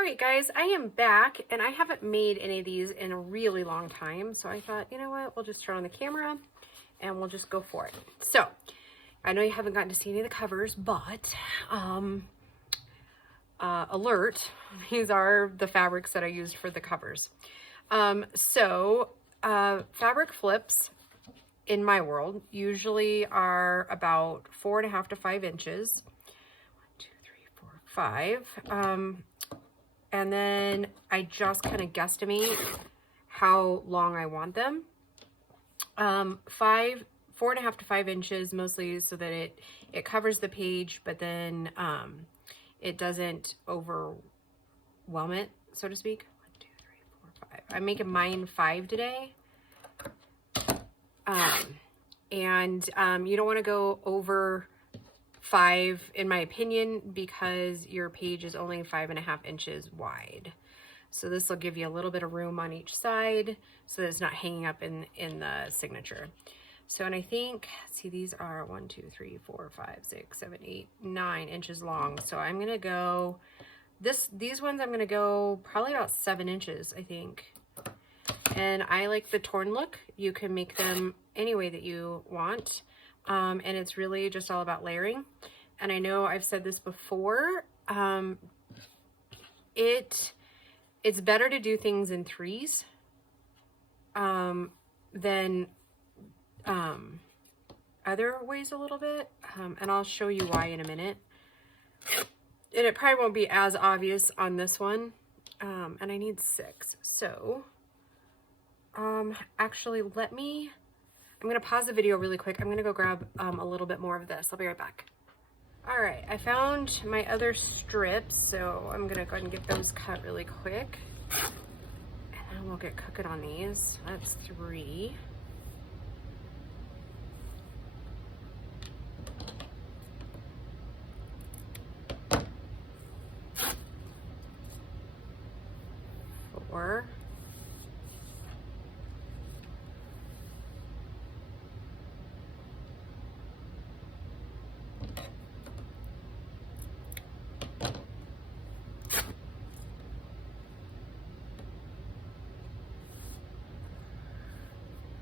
All right, guys, I am back, and I haven't made any of these in a really long time, so I thought, you know what, we'll just turn on the camera, and we'll just go for it. So, I know you haven't gotten to see any of the covers, but, alert, these are the fabrics that I used for the covers. Fabric flips, in my world, usually are about 4.5 to 5 inches. 1, 2, 3, 4, 5. And then I just kind of guesstimate how long I want them. 4.5 to 5 inches, mostly so that it covers the page, but then it doesn't overwhelm it, so to speak. 1, 2, 3, 4, 5. I'm making mine 5 today. You don't want to go over 5, in my opinion, because your page is only 5.5 inches wide. So this will give you a little bit of room on each side so that it's not hanging up in the signature. So, and I think, see, these are 1, 2, 3, 4, 5, 6, 7, 8, 9 inches long. So I'm going to go, these ones I'm going to go probably about 7 inches, I think. And I like the torn look. You can make them any way that you want. And it's really just all about layering. And I know I've said this before, it's better to do things in threes than other ways a little bit. And I'll show you why in a minute. And it probably won't be as obvious on this one. And I need 6. So, actually, I'm going to pause the video really quick. I'm going to go grab a little bit more of this. I'll be right back. All right, I found my other strips, so I'm going to go ahead and get those cut really quick. And then we'll get cooking on these. That's 3. Four.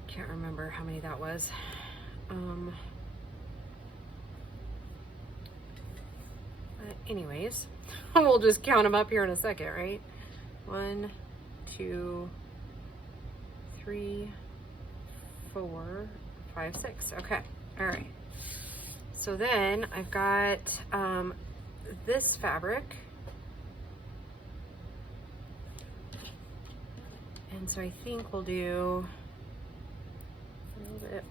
Can't remember how many that was. But anyways, we'll just count them up here in a second, right? 1, 2, 3, 4, 5, 6. Okay. All right. So then I've got this fabric. And so I think we'll do a little bit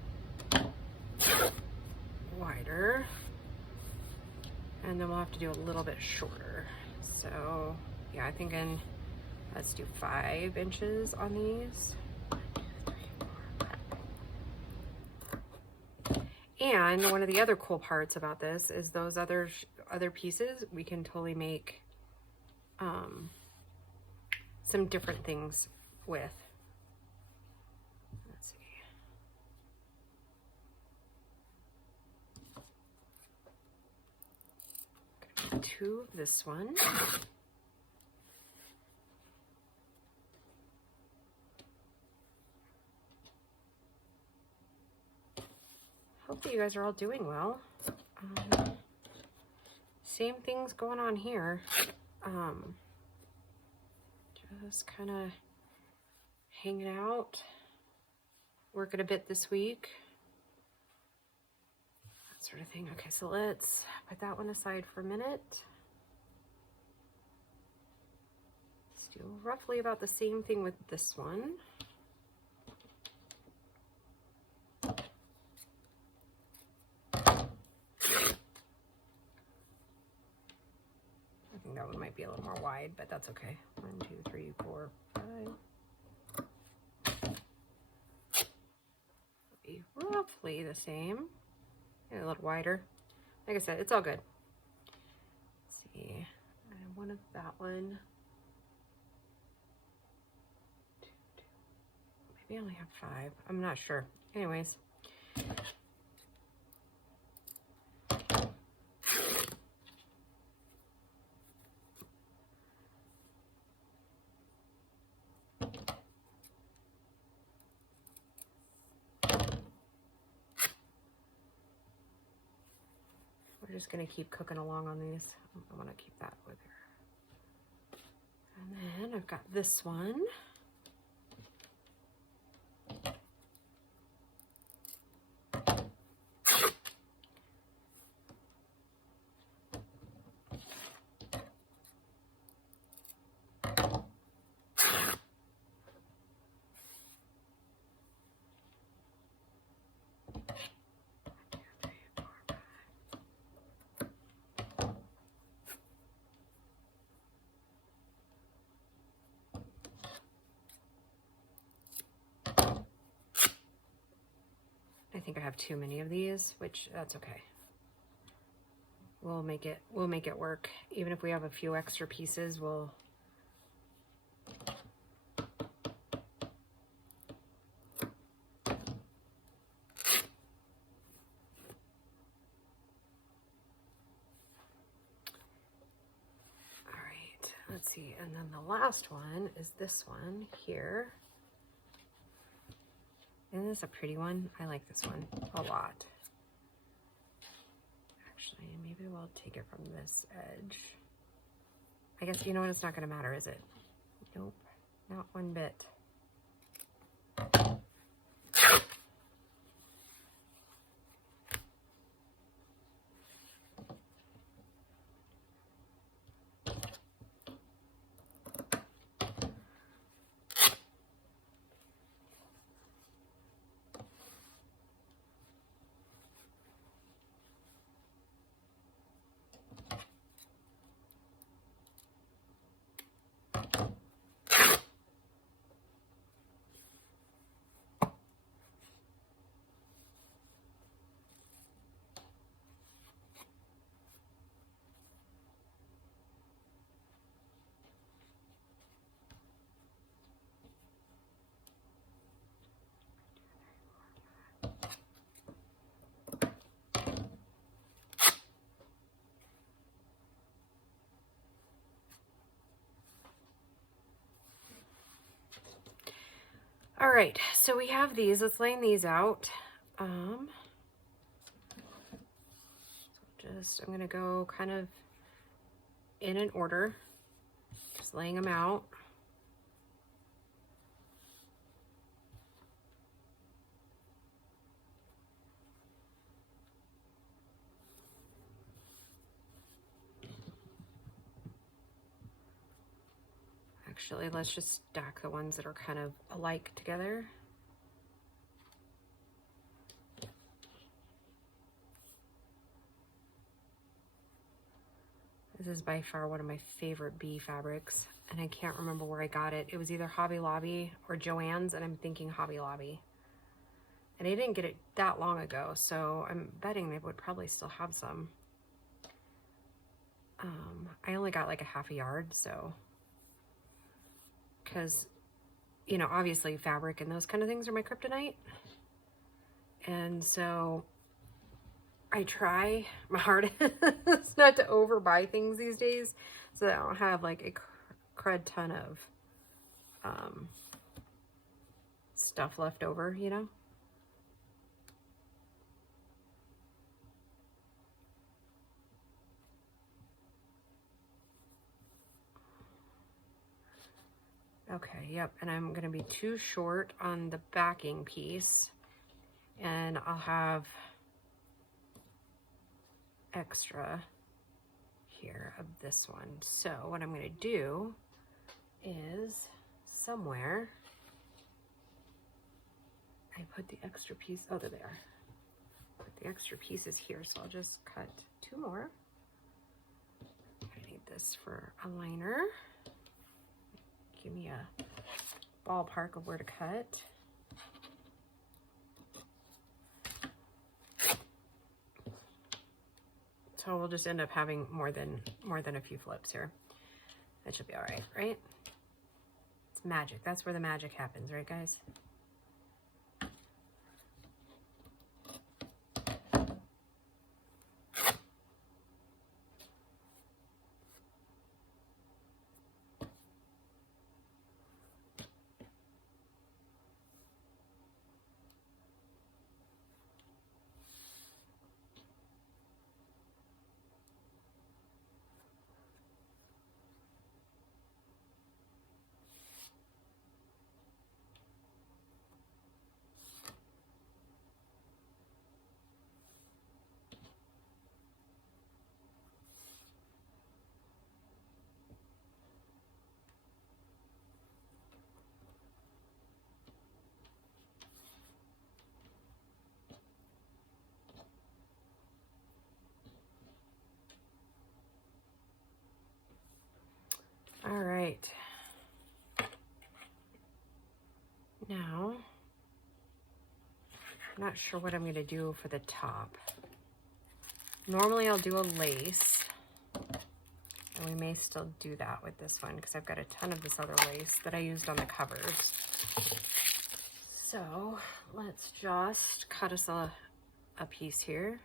wider, and then we'll have to do a little bit shorter. So yeah, I think let's do 5 inches on these. 1, 2, 3, 4, 5. And one of the other cool parts about this is those other pieces we can totally make some different things with. Let's see. 2 of this one. Hopefully you guys are all doing well. Same things going on here. Just kind of hanging out, working a bit this week, that sort of thing. Okay, so let's put that one aside for a minute. Let's do roughly about the same thing with this one. I think that one might be a little more wide, but that's okay. 1, 2, 3, 4, 5. Be roughly the same. Maybe a little wider. Like I said, it's all good. Let's see. I wanted that one. 2, 2. Maybe I only have 5. I'm not sure. Anyways. just going to keep cooking along on these. I want to keep that with her. And then I've got this one. I think I have too many of these, which that's okay. We'll make it work. Even if we have a few extra pieces, we'll let's see, and then the last one is this one here. Isn't this a pretty one? I like this one a lot. Actually, maybe we'll take it from this edge. I guess, you know what, it's not gonna matter, is it? Nope, not one bit. All right, so we have these. Let's line these out. I'm gonna go kind of in an order, just laying them out. Actually, let's just stack the ones that are kind of alike together. This is by far one of my favorite bee fabrics, and I can't remember where I got it. It was either Hobby Lobby or Joann's, and I'm thinking Hobby Lobby. And I didn't get it that long ago, so I'm betting they would probably still have some. I only got like a half a yard, so... because, you know, obviously fabric and those kind of things are my kryptonite. And so I try my hardest not to overbuy things these days so that I don't have like a crud ton of stuff left over, you know? Okay, yep, and I'm gonna be too short on the backing piece, and I'll have extra here of this one. So what I'm gonna do is somewhere I put the extra piece, oh, there they are. Put the extra pieces here, so I'll just cut 2 more. I need this for a liner. Give me a ballpark of where to cut. So we'll just end up having more than a few flips here. That should be all right, right? It's magic. That's where the magic happens, right, guys? All right. Now, I'm not sure what I'm going to do for the top. Normally I'll do a lace, and we may still do that with this one because I've got a ton of this other lace that I used on the covers. So let's just cut us a piece here.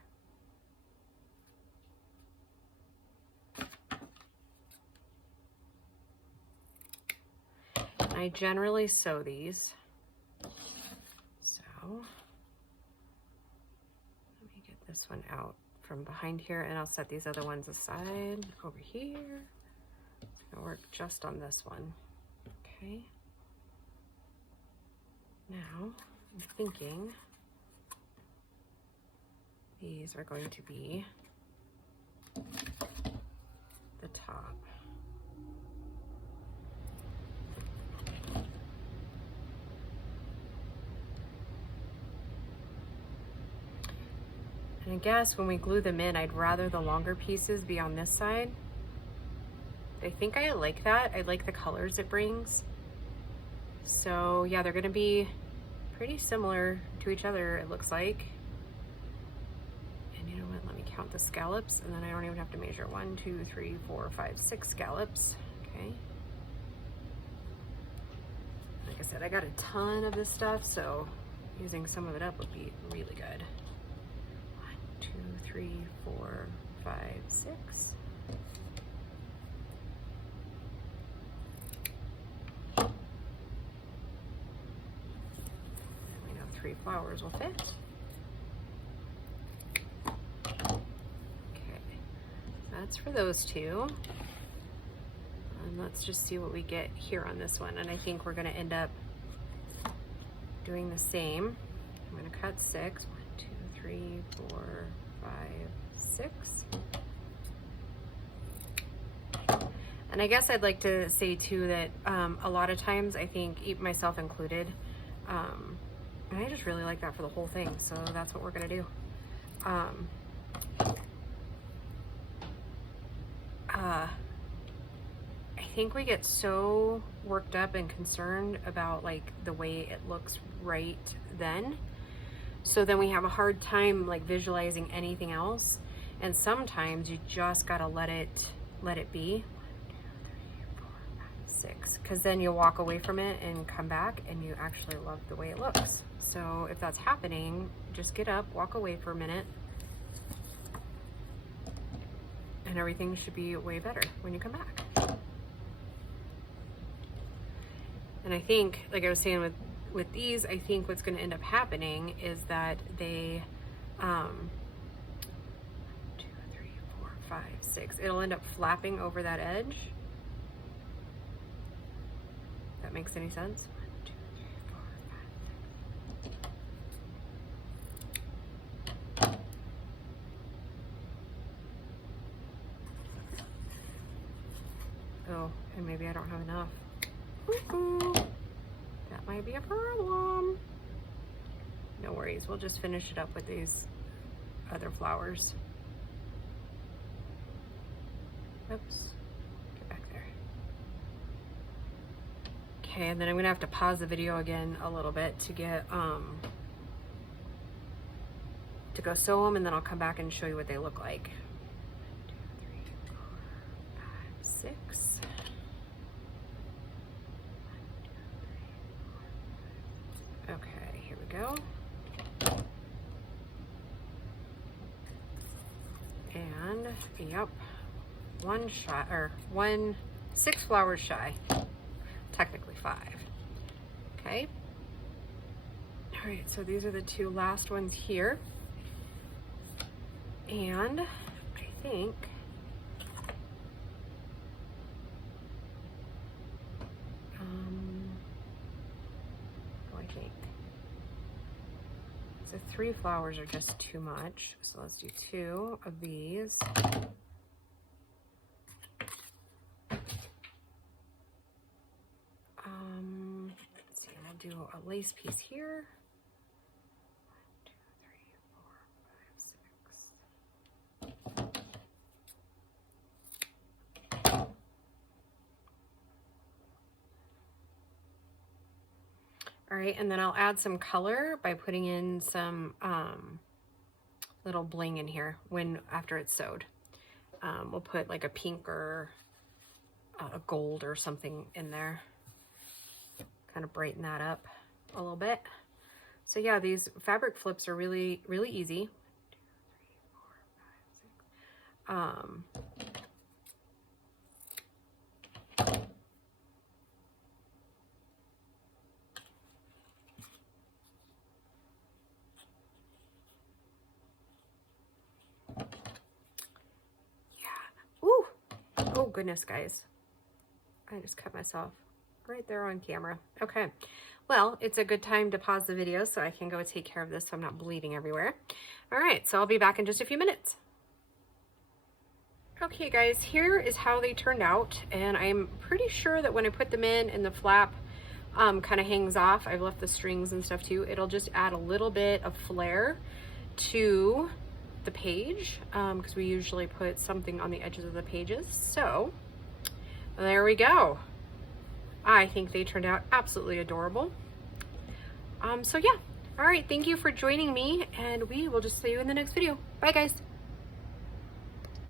I generally sew these. So let me get this one out from behind here, and I'll set these other ones aside over here. It's gonna work just on this one. Okay. Now I'm thinking these are going to be the top. And I guess when we glue them in, I'd rather the longer pieces be on this side. I think I like that. I like the colors it brings. So yeah, they're gonna be pretty similar to each other, it looks like. And you know what, let me count the scallops, and then I don't even have to measure. 1, 2, 3, 4, 5, 6 scallops, okay. Like I said, I got a ton of this stuff, so using some of it up would be really good. 1, 2, 3, 4, 5, 6. And we know 3 flowers will fit. Okay, that's for those two. And let's just see what we get here on this one. And I think we're gonna end up doing the same. I'm gonna cut 6. 1, 2, 3, 4, 5, 6. And I guess I'd like to say too that a lot of times, I think, myself included, and I just really like that for the whole thing, so that's what we're gonna do. I think we get so worked up and concerned about like the way it looks right then, so then we have a hard time like visualizing anything else. And sometimes you just gotta let it be. 1, 2, 3, 4, 5, 6, because then you'll walk away from it and come back and you actually love the way it looks. So if that's happening, just get up, walk away for a minute, and everything should be way better when you come back. And I think, like I was saying with these, I think what's going to end up happening is that they, 1, 2, 3, 4, 5, 6, it'll end up flapping over that edge. If that makes any sense? 1, 2, 3, 4, 5, 6. Oh, and maybe I don't have enough. Woo-hoo. That might be a problem. No worries, we'll just finish it up with these other flowers. Oops, get back there. Okay, and then I'm gonna have to pause the video again a little bit to get, to go sew them, and then I'll come back and show you what they look like. 1, 2, 3, 4, 5, 6. Okay, here we go. And yep, 6 flowers shy. Technically 5. Okay. All right, so these are the 2 last ones here. And I think so 3 flowers are just too much. So let's do 2 of these. Let's see, I'm gonna do a lace piece here. 1, 2, 3, 4, 5, 6. All right, and then I'll add some color by putting in some little bling in here after it's sewed. We'll put like a pink or a gold or something in there. Kind of brighten that up a little bit. So yeah, these fabric flips are really, really easy. Ooh. Oh goodness, guys. I just cut myself right there on camera. Okay. Well, it's a good time to pause the video so I can go take care of this so I'm not bleeding everywhere. All right, so I'll be back in just a few minutes. Okay guys, here is how they turned out, and I'm pretty sure that when I put them in and the flap kind of hangs off, I've left the strings and stuff too, it'll just add a little bit of flair to the page, because we usually put something on the edges of the pages. So there we go. I think they turned out absolutely adorable. So yeah, all right, thank you for joining me, and we will just see you in the next video. Bye guys.